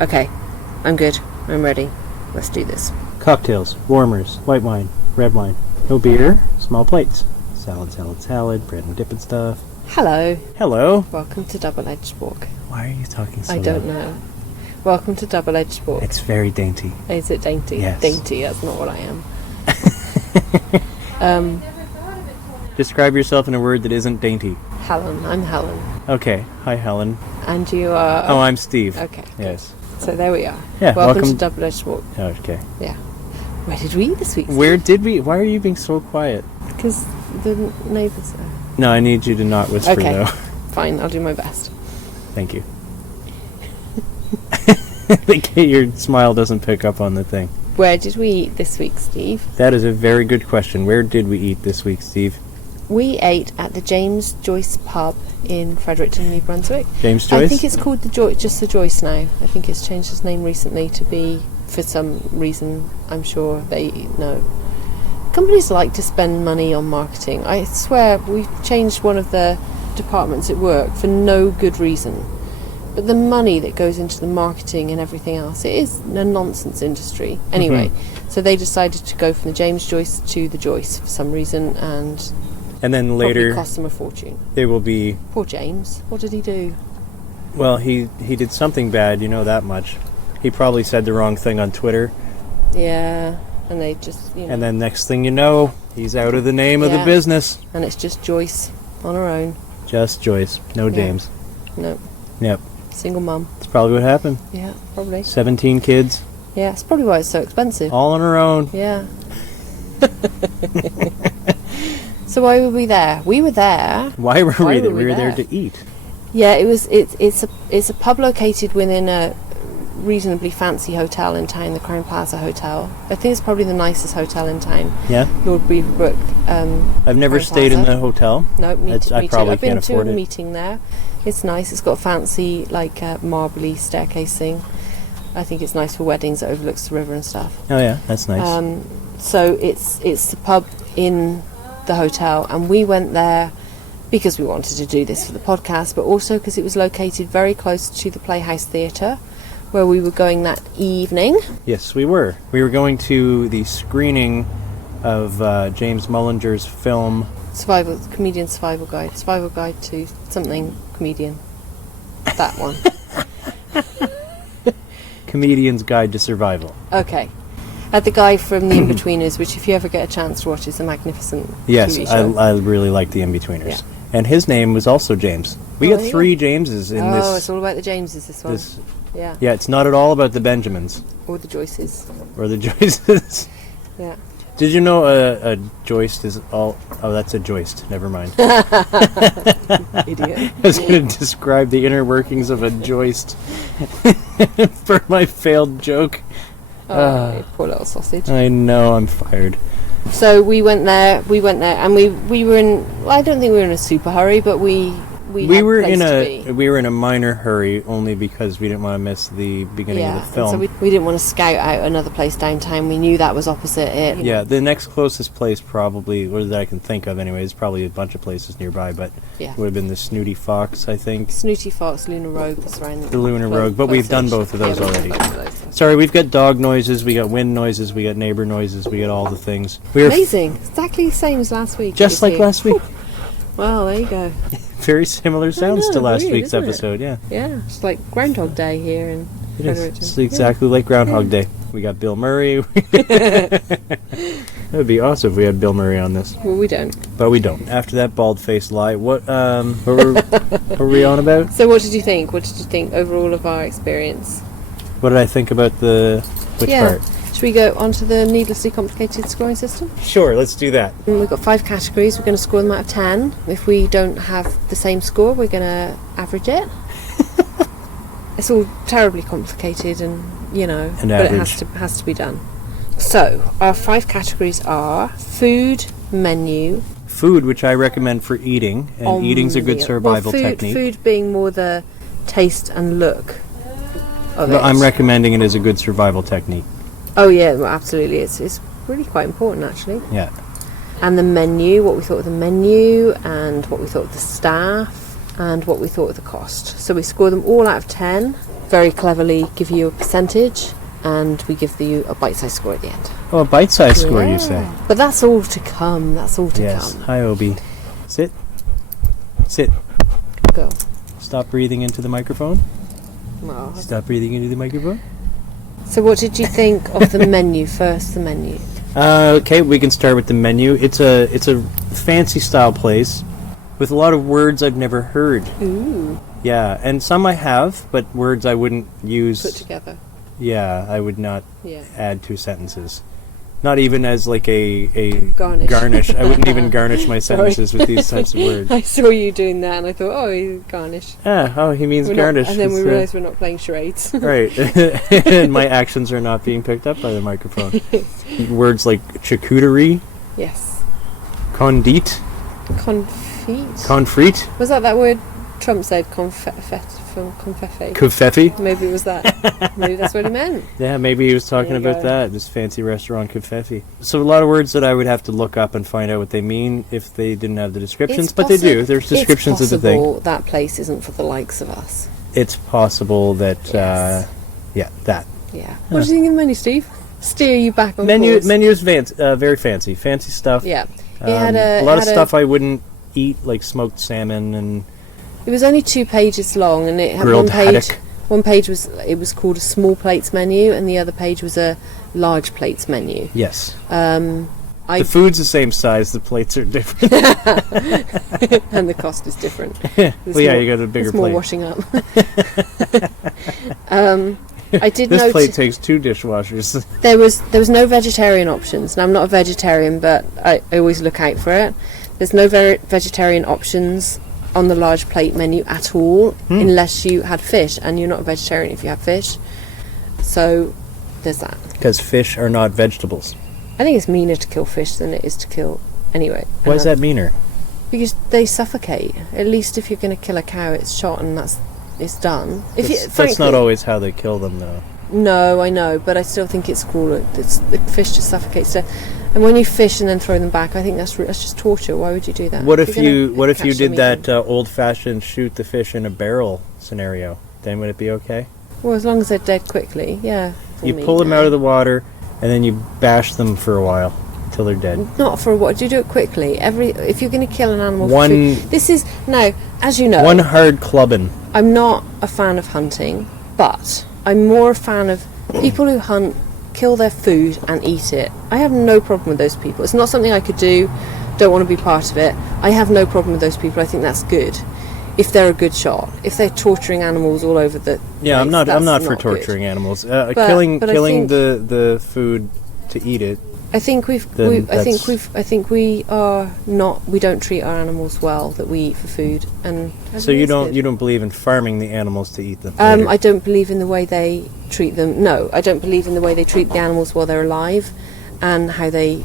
Okay, I'm good. I'm ready. Let's do this. Cocktails, warmers, white wine, red wine. No beer, small plates. Salad, salad, salad, bread and dip and stuff. Hello. Hello. Welcome to Double-Edged Spork. Why are you talking so loud? I don't know. Welcome to Double-Edged Spork. It's very dainty. Is it dainty? Yes. Dainty, that's not what I am. Describe yourself in a word that isn't dainty. Helen. I'm Helen. Okay. Hi, Helen. And you are... Oh, I'm Steve. Okay. Yes. So there we are. Yeah, welcome welcome to Double-Edged Spork. Okay. Yeah. Where did we eat this week? Where did we... Why are you being so quiet? Because the neighbours are... No, I need you to not whisper, Okay. though. Fine, I'll do my best. Thank you. I think your smile doesn't pick up on the thing. Where did we eat this week, Steve? That is a very good question. Where did we eat this week, Steve? We ate at the James Joyce pub in Fredericton, New Brunswick. James Joyce? I think it's called just the Joyce now. I think it's changed its name recently to be, for some reason, I'm sure they know. Companies like to spend money on marketing. I swear we've changed one of the departments at work for no good reason. But the money that goes into the marketing and everything else, it is a nonsense industry. Anyway, so they decided to go from the James Joyce to the Joyce for some reason, and then later probably cost them a fortune. They will be... Poor James. What did he do? Well, he did something bad, you know that much. He probably said the wrong thing on Twitter. Yeah, and they just, And then next thing you know, he's out of the name of the business. And it's just Joyce on her own. Just Joyce. No James. No. Yep. Single mum. That's probably what happened. Yeah, probably. 17 kids. Yeah, it's probably why it's so expensive. All on her own. Yeah. So why were we there? We were there. Why were we there? We were there to eat. Yeah, it's a pub located within a reasonably fancy hotel in town, the Crown Plaza Hotel. I think it's probably the nicest hotel in town. Yeah. Lord Beaverbrook. I've never Crown stayed Plaza. in the hotel. No, me too. I probably I've been can't to afford a it. meeting there. It's nice. It's got a fancy, marbly staircase thing. I think it's nice for weddings. It overlooks the river and stuff. Oh yeah, that's nice. So it's the pub in the hotel, and we went there because we wanted to do this for the podcast, but also because it was located very close to the Playhouse Theatre, where we were going that evening. Yes, we were. We were going to the screening of James Mullinger's film... Comedian Survival Guide to something comedian. That one. Comedian's Guide to Survival. Okay. The guy from The In-Betweeners, which if you ever get a chance to watch, is a magnificent TV show. I really like The In-Betweeners. Yeah. And his name was also James. We got 3 Jameses in this... Oh, it's all about the Jameses, this one. Yeah. Yeah, it's not at all about the Benjamins. Or the Joyces. Or the Joyces. Yeah. Did you know a joist is all... Oh, that's a joist. Never mind. Idiot. I was going to describe the inner workings of a joist for my failed joke. Oh, poor little sausage. I know, I'm fired. So we went there, and we were in... Well, I don't think we were in a super hurry, but we were in a minor hurry only because we didn't want to miss the beginning of the film. So we didn't want to scout out another place downtown. We knew that was opposite it. Yeah, the next closest place probably, or that I can think of anyway, is probably a bunch of places nearby, but it would have been the Snooty Fox, I think. Snooty Fox, Lunar Rogue was around the Lunar Rogue, but we've done both of those already. Sorry, we've got dog noises, we got wind noises, we got neighbor noises, we got all the things. Amazing. Exactly the same as last week. Just like last week. Well, there you go. Very similar sounds to last week's episode, Yeah, it's like Groundhog Day here in Fredericton. It's exactly like Groundhog Day. We got Bill Murray. That would be awesome if we had Bill Murray on this. Well, we don't. But we don't. After that bald-faced lie, what were we on about? So what did you think? What did you think overall of our experience? What did I think about which part? Should we go on to the needlessly complicated scoring system? Sure, let's do that. We've got 5 categories. We're going to score them out of 10. If we don't have the same score, we're going to average it. It's all terribly complicated but it has to be done. So, our 5 categories are food, menu... Food, which I recommend for eating, and eating's a good survival technique. Food being more the taste and look of it. I'm recommending it as a good survival technique. Oh yeah, well, absolutely. It's really quite important, actually. Yeah. And the menu, what we thought of the menu, and what we thought of the staff, and what we thought of the cost. So we scored them all out of 10. very cleverly give you a percentage, and we give you a bite-sized score at the end. Oh, a bite-sized score, you say? But that's all to come. That's all to come. Yes. Hi, Obi. Sit. Sit. Go. Stop breathing into the microphone. Well, Stop breathing into the microphone. so what did you think of the menu? First, the menu. Okay, we can start with the menu. It's a fancy style place with a lot of words I've never heard. Ooh. Yeah, and some I have, but words I wouldn't use. Put together. Yeah, I would not Yeah. add 2 sentences. Not even as like a Garnish. I wouldn't even garnish my sentences with these types of words. I saw you doing that, and I thought, oh, you garnish. Oh, he means garnish. And then we realised we're not playing charades. Right. And my actions are not being picked up by the microphone. Words like charcuterie, Yes. condite, Confit. confrit, Was that word Trump said? Confefe. confetti. Maybe it was that. Maybe that's what he meant. Yeah, maybe he was talking There you about go. that, this fancy restaurant confetti. So a lot of words that I would have to look up and find out what they mean if they didn't have the descriptions, but they do. There's descriptions of the thing. It's possible that place isn't for the likes of us. It's possible that, Yes. that. Yeah. What do you think of the menu, Steve? Steer you back on Menu course. is very fancy stuff. Yeah. A lot of stuff I wouldn't eat, like smoked salmon and It was only 2 pages long, and it had grilled one page. haddock. One page was called a small plates menu, and the other page was a large plates menu. Yes. The The food's the same size, the plates are different. and the cost is different. Well, yeah, you got a bigger It's more plate. washing up. I did This note plate takes 2 dishwashers. there was no vegetarian options. Now, I'm not a vegetarian, but I always look out for it. There's no vegetarian options on the large plate menu at all, unless you had fish, and you're not a vegetarian if you have fish. So there's that. Because fish are not vegetables. I think it's meaner to kill fish than it is to kill anyway. Why is that meaner? Because they suffocate. At least if you're going to kill a cow, it's shot and it's done. That's not always how they kill them, though. No, I know, but I still think it's cruel. The fish just suffocates. And when you fish and then throw them back, I think that's just torture. Why would you do that? What if you catch did them that eating? old-fashioned shoot the fish in a barrel scenario? Then would it be okay? Well, as long as they're dead quickly, yeah. You pull them out of the water, and then you bash them for a while until they're dead. Not for what? Do you do it quickly? If you're going to kill an animal, One- for food, this is no. As you know, One hard clubbing. I'm not a fan of hunting, but I'm more a fan of people who hunt, kill their food and eat it. I have no problem with those people. It's not something I could do. Don't want to be part of it. I have no problem with those people. I think that's good. If they're a good shot. If they're torturing animals all over the Yeah, place, I'm not for good. torturing animals. But Killing I think- the food to eat it. I think we don't treat our animals well that we eat for food, and So you don't believe in farming the animals to eat them? I don't believe in the way they treat them. No, I don't believe in the way they treat the animals while they're alive, and how they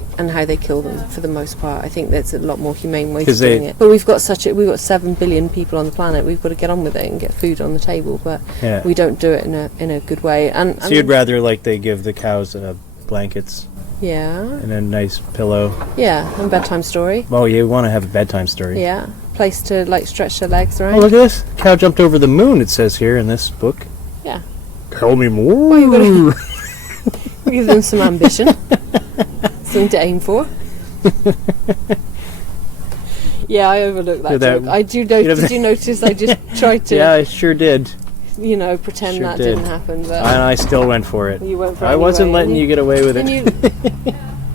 kill them. For the most part, I think there's a lot more humane ways of doing it. But we've got 7 billion people on the planet. We've got to get on with it and get food on the table. But Yeah. we don't do it in a good way. And So you'd rather they give the cows blankets yeah, and a nice pillow. yeah, and bedtime story. Oh, you want to have a bedtime story. Yeah, place to stretch their legs around. Oh, look at this. Cow jumped over the moon, it says here in this book. Yeah. Tell me more. Well, you gotta give them some ambition, something to aim for. Yeah, I overlooked that joke. I do. Did you notice? I just tried to. Yeah, I sure did. Pretend Sure that did. didn't happen. But And I still went for it. you went for it I wasn't anyway, letting you get away with and it.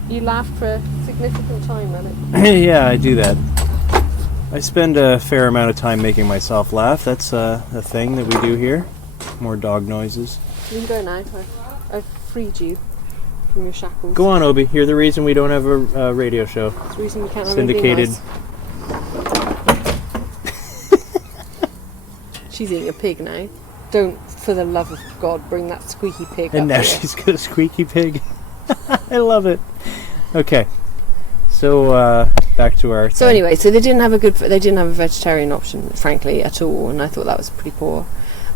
you laughed for a significant time on it. Yeah, I do that. I spend a fair amount of time making myself laugh. That's a thing that we do here. More dog noises. You can go now. I've freed you from your shackles. Go on, Obi. You're the reason we don't have a radio show. That's the reason you can't have Syndicated. anything nice. She's eating a pig now. Don't, for the love of God, bring that squeaky pig And up now here. she's got a squeaky pig. I love it. Okay. So back to our. So anyway, so they didn't have a vegetarian option, frankly, at all, and I thought that was pretty poor.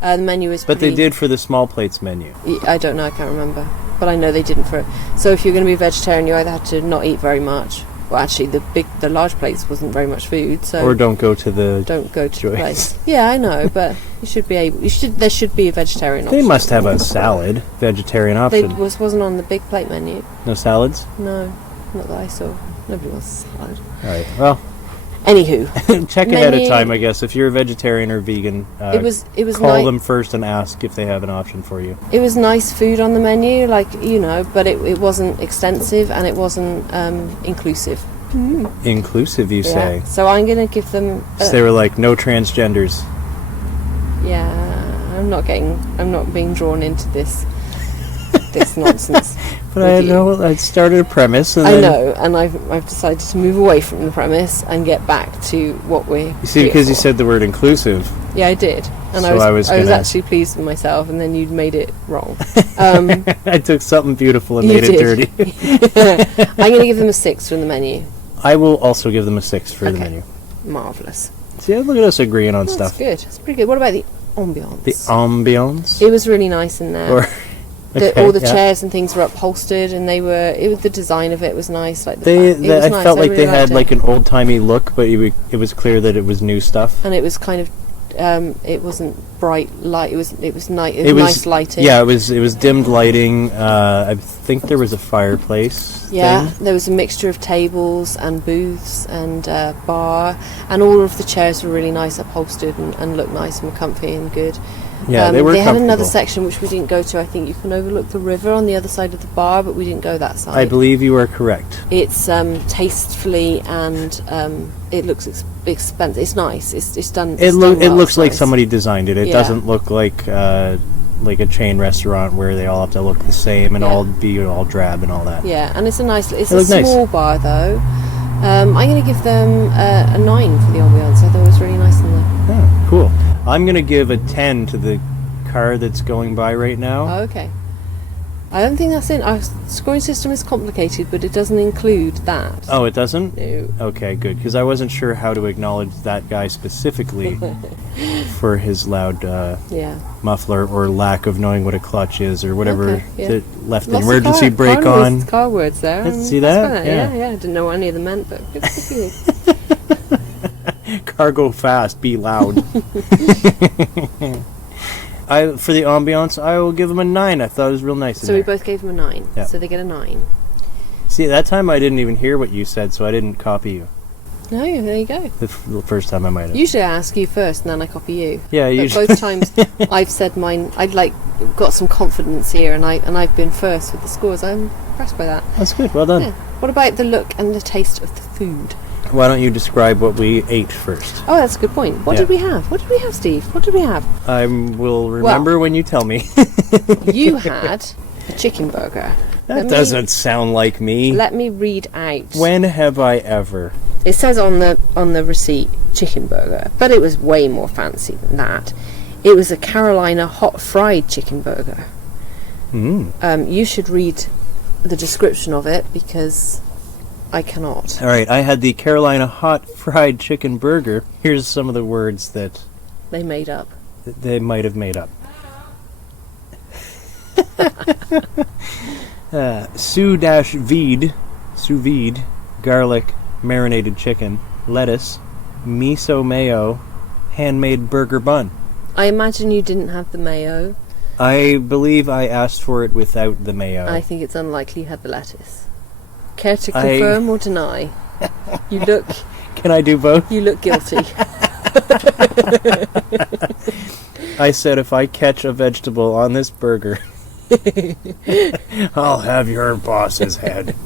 The menu is. But they did for the small plates menu. I don't know, I can't remember, but I know they didn't for it. So if you're going to be a vegetarian, you either had to not eat very much, Well, actually, the large plates wasn't very much food, so... Or don't go to the the place. Yeah, I know, but you should be able... There should be a vegetarian option. They must have a salad, vegetarian option. Wasn't on the big plate menu. No salads? No, not that I saw. Nobody wants a salad. Alright, well... Anywho. Check ahead of time, I guess. If you're a vegetarian or vegan, it was call them first and ask if they have an option for you. It was nice food on the menu, but it wasn't extensive and it wasn't inclusive. Inclusive, you say? So I'm going to give them... so they were like, no transgenders. Yeah, I'm not being drawn into this nonsense. But I started a premise. And I know, and I've decided to move away from the premise and get back to what we're... You see, because you said the word inclusive. Yeah, I did. And so I was actually pleased with myself, and then you made it wrong. I took something beautiful and made it dirty. I'm going to give them a 6 from the menu. I will also give them a 6 for the menu. Marvellous. See, look at us agreeing on stuff. That's good. That's pretty good. What about the ambience? The ambience? It was really nice in there. All the chairs and things were upholstered, and the design of it was nice. Like I felt like they had like an old timey look, but it was clear that it was new stuff. And it was kind of, it wasn't bright light. It was nice lighting. Yeah, it was dimmed lighting. I think there was a fireplace. Yeah, there was a mixture of tables and booths and bar, and all of the chairs were really nice, upholstered and looked nice and comfy and good. Yeah, they were They had comfortable. another section which we didn't go to. I think you can overlook the river on the other side of the bar, but we didn't go that side. I believe you are correct. It's tastefully and it looks expensive. It's nice. It's done. It looks it's like nice. somebody designed it. It doesn't look like a chain restaurant where they all have to look the same and all be all drab and all that. Yeah, and it's a small bar though. I'm going to give them a 9 for the ambiance. I thought it was really nice in there. Oh, cool. I'm going to give a 10 to the car that's going by right now. Oh, okay. I don't think that's in. Our scoring system is complicated, but it doesn't include that. Oh, it doesn't? No. Okay, good. Because I wasn't sure how to acknowledge that guy specifically for his loud muffler or lack of knowing what a clutch is or whatever that left the emergency brake on. Car words there. See that? Yeah. I didn't know what any of them meant, but good for you. Car go fast, be loud. For the ambiance, I will give them a 9. I thought it was real nice. So we both gave them a 9. Yeah. So they get a 9. See, that time I didn't even hear what you said, so I didn't copy you. No, there you go. The first time I might have. Usually I ask you first and then I copy you. Yeah, but usually. Both times I've said mine. I'd got some confidence here, and I've been first with the scores. I'm impressed by that. That's good. Well done. Yeah. What about the look and the taste of the food? Why don't you describe what we ate first? Oh, that's a good point. What did we have? What did we have, Steve? What did we have? I will remember when you tell me. You had a chicken burger. That doesn't sound like me. Let me read out. When have I ever? It says on the receipt, chicken burger, but it was way more fancy than that. It was a Carolina hot fried chicken burger. You should read the description of it because I cannot. All right, I had the Carolina hot fried chicken burger. Here's some of the words that they made up. They might have made up. Sous vide, garlic, marinated chicken, lettuce, miso mayo, handmade burger bun. I imagine you didn't have the mayo. I believe I asked for it without the mayo. I think it's unlikely you had the lettuce. Care to confirm or deny? You look... Can I do both? You look guilty. I said if I catch a vegetable on this burger, I'll have your boss's head.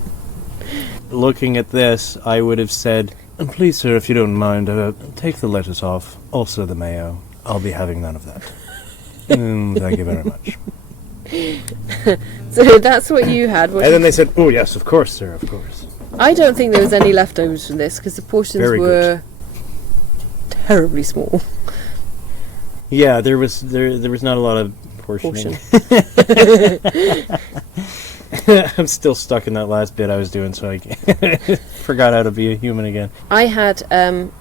Looking at this, I would have said, please, sir, if you don't mind, take the lettuce off. Also the mayo. I'll be having none of that. Thank you very much. So that's what you had. And then they said, oh, yes, of course, sir, of course. I don't think there was any leftovers from this because the portions were terribly small. Yeah, there was not a lot of portioning. I'm still stuck in that last bit I was doing, so I forgot how to be a human again. I had,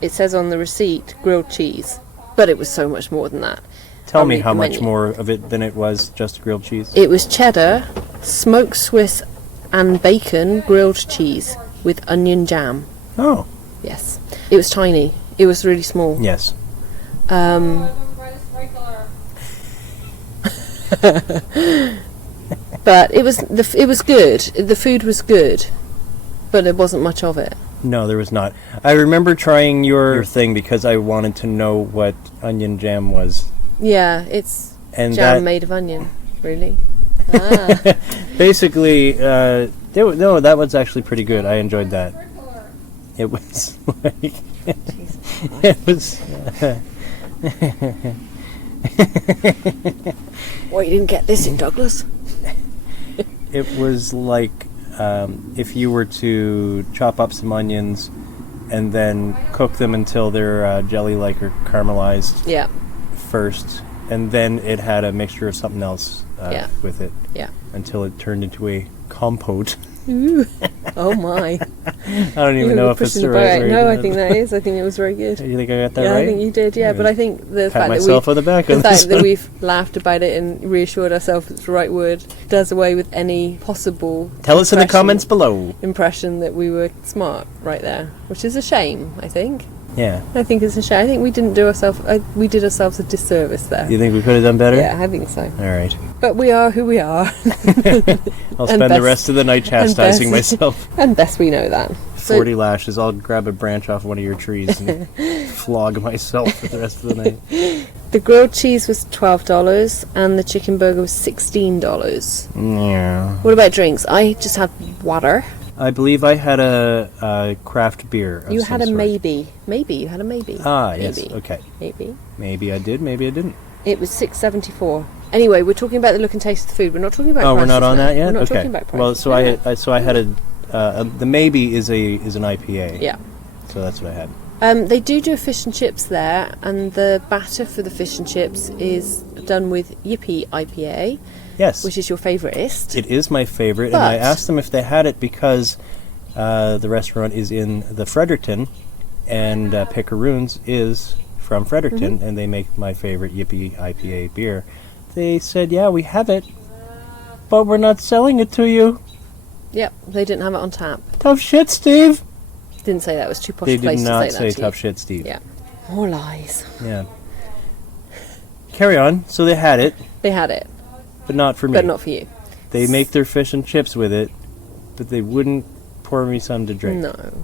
it says on the receipt, grilled cheese, but it was so much more than that. Tell me how much more of it than it was just grilled cheese. It was cheddar, smoked Swiss and bacon grilled cheese, with onion jam. Oh. Yes. It was tiny. It was really small. Yes. But it was good. The food was good, but there wasn't much of it. No, there was not. I remember trying your thing because I wanted to know what onion jam was. Yeah, it's and jam made of onion. Really? Ah. Basically, no, that was actually pretty good. I enjoyed that. It was like it was. What, you didn't get this in Douglas? It was like if you were to chop up some onions and then cook them until they're jelly-like or caramelized. Yeah. First, and then it had a mixture of something else with it. Yeah. Until it turned into a compote. Ooh. Oh my. I don't even know if it's the right word. No, I think that is. I think it was very good. You think I got that right? Yeah, I think you did, yeah. But I think the fact that we've laughed about it and reassured ourselves it's the right word does away with any possible Tell us in the comments below. Impression that we were smart right there, which is a shame, I think. Yeah. I think it's a shame. I think we did ourselves a disservice there. You think we could have done better? Yeah, I think so. All right. But we are who we are. I'll spend the rest of the night chastising myself. And best we know that. 40 lashes. I'll grab a branch off one of your trees and flog myself for the rest of the night. The grilled cheese was $12 and the chicken burger was $16. Yeah. What about drinks? I just had water. I believe I had a craft beer. You had a maybe. Maybe you had a maybe. Ah, maybe. yes. Okay. Maybe. Maybe I did. Maybe I didn't. It was $6.74. Anyway, we're talking about the look and taste of the food. We're not talking about. Oh, we're not on that yet. We're not okay. talking about prices. Well, so I had the maybe is an IPA. Yeah. So that's what I had. They do a fish and chips there, and the batter for the fish and chips is done with Yippee IPA. Yes. Which is your favouriteist. It is my favourite, and I asked them if they had it because the restaurant is in the Fredericton, and Picaroons is from Fredericton, and they make my favourite Yippee IPA beer. They said, yeah, we have it, but we're not selling it to you. Yep, they didn't have it on tap. Tough shit, Steve. Didn't say that. It was too posh they a place did to not say that say tough shit, Steve. Yeah. More lies. Yeah. Carry on. So they had it. They had it. But not for me. But not for you. They make their fish and chips with it, but they wouldn't pour me some to drink. No.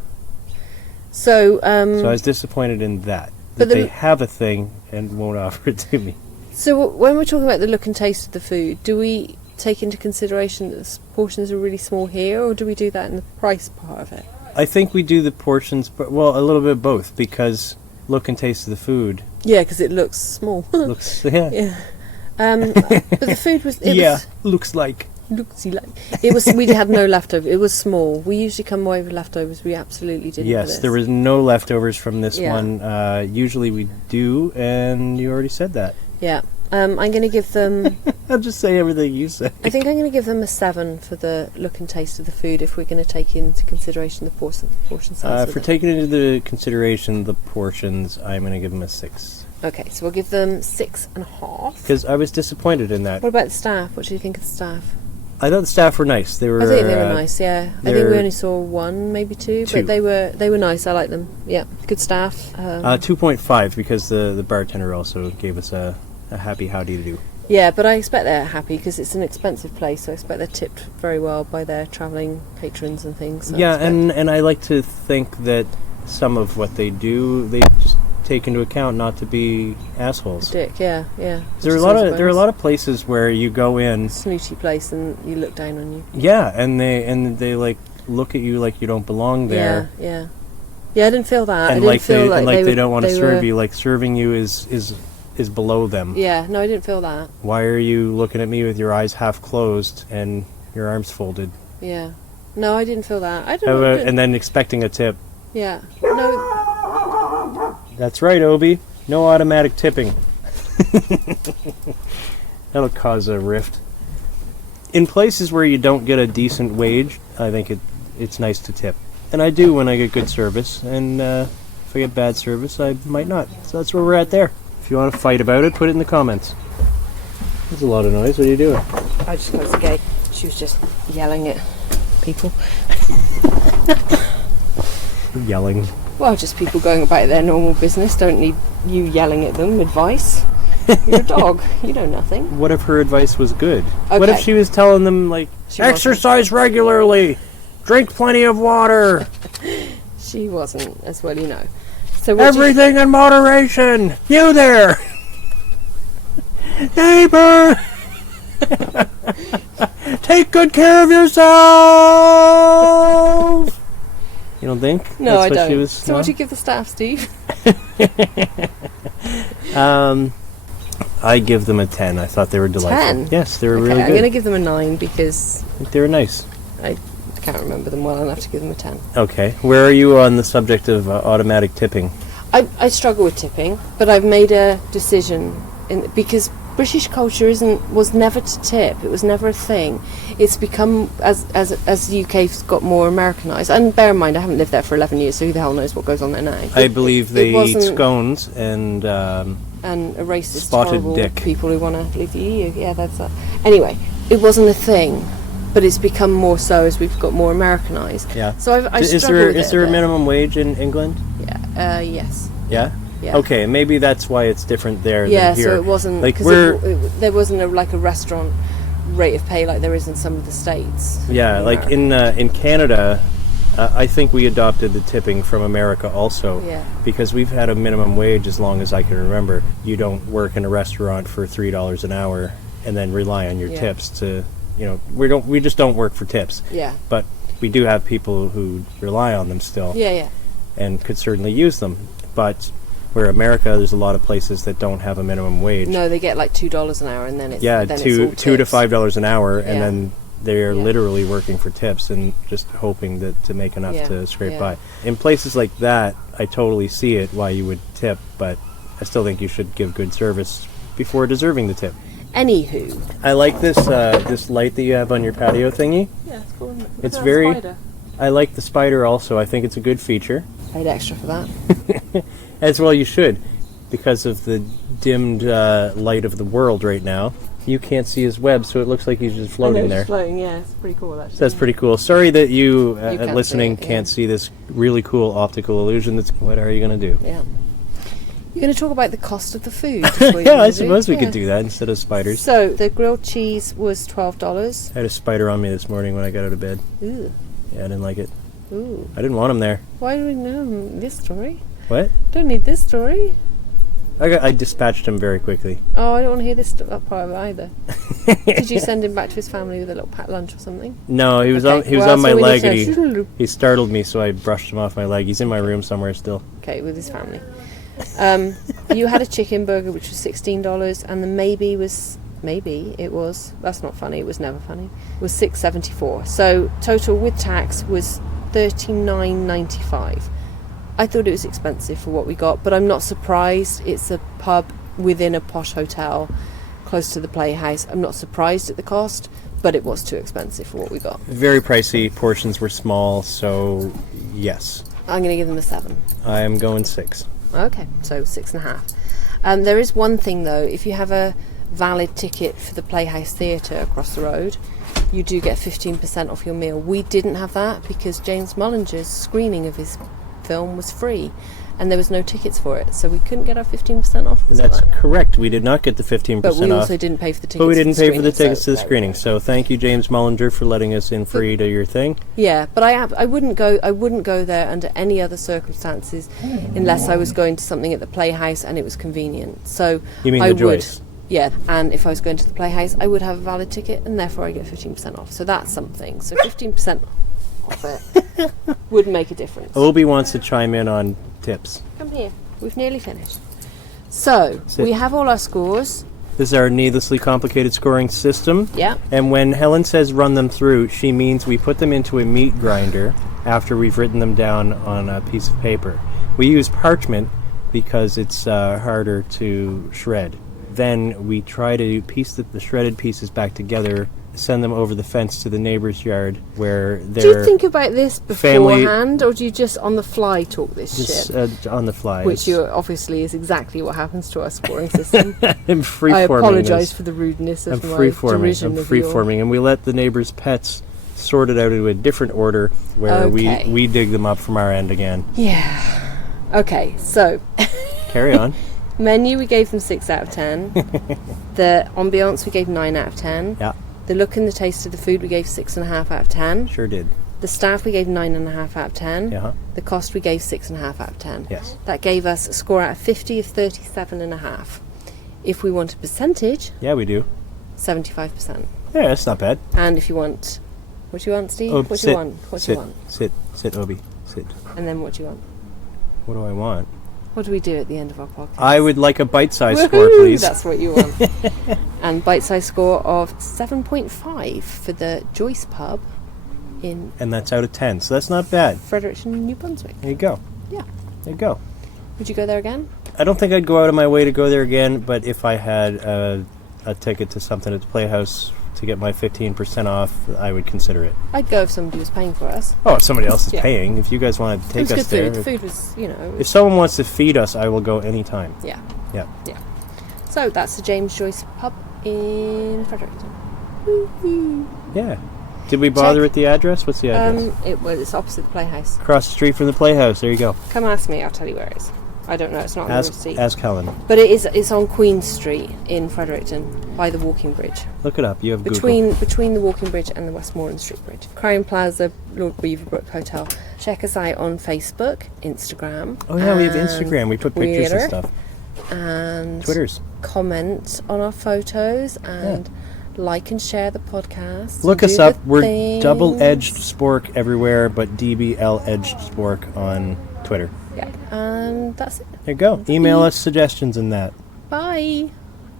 So I was disappointed in that. That they have a thing and won't offer it to me. So when we're talking about the look and taste of the food, do we take into consideration that the portions are really small here, or do we do that in the price part of it? I think we do the portions, but well, a little bit of both, because look and taste of the food. Yeah, because it looks small. Looks, yeah. Yeah. But the food was... looks like. Looksy like. It was. We had no leftover. It was small. We usually come away with leftovers. We absolutely didn't. Yes, there was no leftovers from this one. Usually we do, and you already said that. Yeah. I'm going to give them... I'll just say everything you say. I think I'm going to give them a 7 for the look and taste of the food, if we're going to take into consideration the portion size. For taking into the consideration the portions, I'm going to give them a 6. Okay, so we'll give them 6.5. Because I was disappointed in that. What about the staff? What do you think of the staff? I thought the staff were nice. I think they were nice, yeah. I think we only saw 1, maybe 2, but they were nice. I like them. Yeah, good staff. 2.5 because the bartender also gave us a happy howdy to do. Yeah, but I expect they're happy because it's an expensive place, so I expect they're tipped very well by their travelling patrons and things. So yeah, and I like to think that some of what they do, they just take into account not to be assholes. Dick, yeah. There are a lot of places where you go in, snooty place, and you look down on you. Yeah, and they like look at you like you don't belong there. Yeah. I didn't feel that. And I didn't feel like they don't want to serve you. Like serving you is below them. Yeah, no, I didn't feel that. Why are you looking at me with your eyes half closed and your arms folded? Yeah. No, I didn't feel that. And then expecting a tip. Yeah. No. That's right, Obi. No automatic tipping. That'll cause a rift. In places where you don't get a decent wage, I think it's nice to tip. And I do when I get good service. And if I get bad service, I might not. So that's where we're at there. If you want to fight about it, put it in the comments. There's a lot of noise. What are you doing? I just closed the gate. She was just yelling at people. Yelling. Well, just people going about their normal business. Don't need you yelling at them. Advice. You're a dog. You know nothing. What if her advice was good? Okay. What if she was telling them, like, exercise regularly, drink plenty of water. She wasn't, as well you know. So everything in moderation. You there, neighbor. Take good care of yourself. You don't think? No, I That's what don't. She was, so no? what do you give the staff, Steve? I give them a 10. I thought they were delightful. 10? Yes, they were Okay, really good. I'm going to give them a 9 because They were nice. I can't remember them well enough to give them a 10. Okay. Where are you on the subject of automatic tipping? I struggle with tipping, but I've made a decision because British culture was never to tip. It was never a thing. It's become as the UK's got more Americanised. And bear in mind, I haven't lived there for 11 years, so who the hell knows what goes on there now? I believe they eat scones and a racist, spotted horrible dick. people who want to leave the EU. Yeah, that's that. Anyway, it wasn't a thing, but it's become more so as we've got more Americanised. Yeah. So I is struggle with it. Is there a minimum wage in England? Yeah. Yes. Yeah. Yeah. Okay, maybe that's why it's different there than here. So it wasn't like there wasn't a restaurant rate of pay like there is in some of the states. Yeah, like in Canada, I think we adopted the tipping from America also. Yeah. Because we've had a minimum wage as long as I can remember. You don't work in a restaurant for $3 an hour and then rely on your tips to, we just don't work for tips. Yeah. But we do have people who rely on them still. Yeah. And could certainly use them, but. Where America, there's a lot of places that don't have a minimum wage. No, they get like $2 an hour, and then it's $2 to $5 an hour, and then they're literally working for tips and just hoping to make enough to scrape by. In places like that, I totally see it why you would tip, but I still think you should give good service before deserving the tip. Anywho, I like this this light that you have on your patio thingy. Yeah, it's cool. It's very. Spider. I like the spider also. I think it's a good feature. Paid extra for that. As well you should, because of the dimmed light of the world right now. You can't see his web, so it looks like he's just floating there. Floating, yeah, it's pretty cool actually. That's pretty cool. Sorry that you listening see it, can't see this really cool optical illusion. What are you going to do? Yeah. You're going to talk about the cost of the food. Yeah, I suppose we could do that instead of spiders. So, the grilled cheese was $12. I had a spider on me this morning when I got out of bed. Ooh. Yeah, I didn't like it. Ooh. I didn't want him there. Why do we know this story? What? Don't need this story. I dispatched him very quickly. Oh, I don't want to hear that part of it either. Did you send him back to his family with a little packed lunch or something? No, he was on my leg and he startled me, so I brushed him off my leg. He's in my room somewhere still. Okay, with his family. You had a chicken burger which was $16, and the that's not funny, it was never funny, was $6.74. So total with tax was $39.95. I thought it was expensive for what we got, but I'm not surprised. It's a pub within a posh hotel close to the Playhouse. I'm not surprised at the cost, but it was too expensive for what we got. Very pricey. Portions were small, so yes. I'm going to give them a 7. I am going 6. Okay, so 6.5. There is one thing though, if you have a valid ticket for the Playhouse Theatre across the road, you do get 15% off your meal. We didn't have that because James Mullinger's screening of his film was free and there was no tickets for it, so we couldn't get our 15% off. That's correct. We did not get the 15% off. But we also didn't pay for the tickets. But we didn't pay for the tickets to the screening. So thank you, James Mullinger, for letting us in free to your thing. Yeah, but I wouldn't go there under any other circumstances unless I was going to something at the Playhouse and it was convenient. So you mean the Joyce? Yeah, and if I was going to the Playhouse, I would have a valid ticket and therefore I get 15% off. So that's something. So 15% off it would make a difference. Obi wants to chime in on tips. Come here. We've nearly finished. So, we have all our scores. This is our needlessly complicated scoring system. Yeah. And when Helen says run them through, she means we put them into a meat grinder after we've written them down on a piece of paper. We use parchment because it's harder to shred. Then we try to piece the shredded pieces back together, send them over the fence to the neighbor's yard where their Do you think about this beforehand, or do you just on the fly talk this shit? On the fly. Which obviously is exactly what happens to our scoring system. I'm free-forming. I apologise for the rudeness of my derision of I'm free-forming, and we let the neighbor's pets sorted out into a different order where Okay. we dig them up from our end again. Yeah. Okay, so Carry on. menu we gave them 6 out of 10. The ambiance we gave 9 out of 10. Yeah, The look and the taste of the food we gave 6.5 out of 10. sure did. The staff we gave 9.5 out of 10. Yeah. The cost we gave 6.5 out of 10. Yes. That gave us a score out of 50 of 37.5. If we want a percentage, Yeah, we do. 75%. Yeah, that's not bad. And if you want, what do you want, Steve? Oh, What do sit, you want? What do sit, you want? sit, Obi, sit. And then what do you want? What do I want? What do we do at the end of our podcast? I would like a bite-sized score, Woohoo! please. That's what you want. And bite-size score of 7.5 for the Joyce pub in And that's out of 10, so that's not bad. Fredericton, New Brunswick. There you go. Yeah. There you go. Would you go there again? I don't think I'd go out of my way to go there again, but if I had a ticket to something at the Playhouse to get my 15% off, I would consider it. I'd go if somebody was paying for us. Oh, if somebody else is Yeah. paying. If you guys want to It take was us good there. food. The food was, If someone wants to feed us, I will go anytime. yeah. Yeah. Yeah. So that's the James Joyce pub in Fredericton. Woo-hoo. Yeah. Did we bother Check. with the address? What's the address? It's opposite the Playhouse. Across the street from the Playhouse. There you go. Come ask me, I'll tell you where it is. I don't know, it's not on the receipt. Ask Helen. But it's on Queen Street in Fredericton by the walking bridge. Look it up. You have Google. Between the walking bridge and the Westmoreland Street Bridge. Crowne Plaza, Lord Beaverbrook Hotel. Check us out on Facebook, Instagram. Oh yeah, we have and Instagram. We put pictures Twitter, and stuff. And Twitters. comment on our photos and like and share the podcast. Look and us do up. the We're things. double-edged Spork everywhere, but DBL-edged Spork on Twitter. Yeah, and that's it. There you go. Email us suggestions and that. Bye.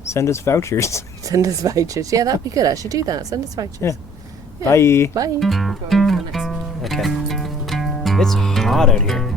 Send us vouchers. Send us vouchers. Yeah, that'd be good. I should do that. Send us vouchers. Yeah. Yeah. Bye. Bye. We'll go on to the next one. Okay. It's hot out here.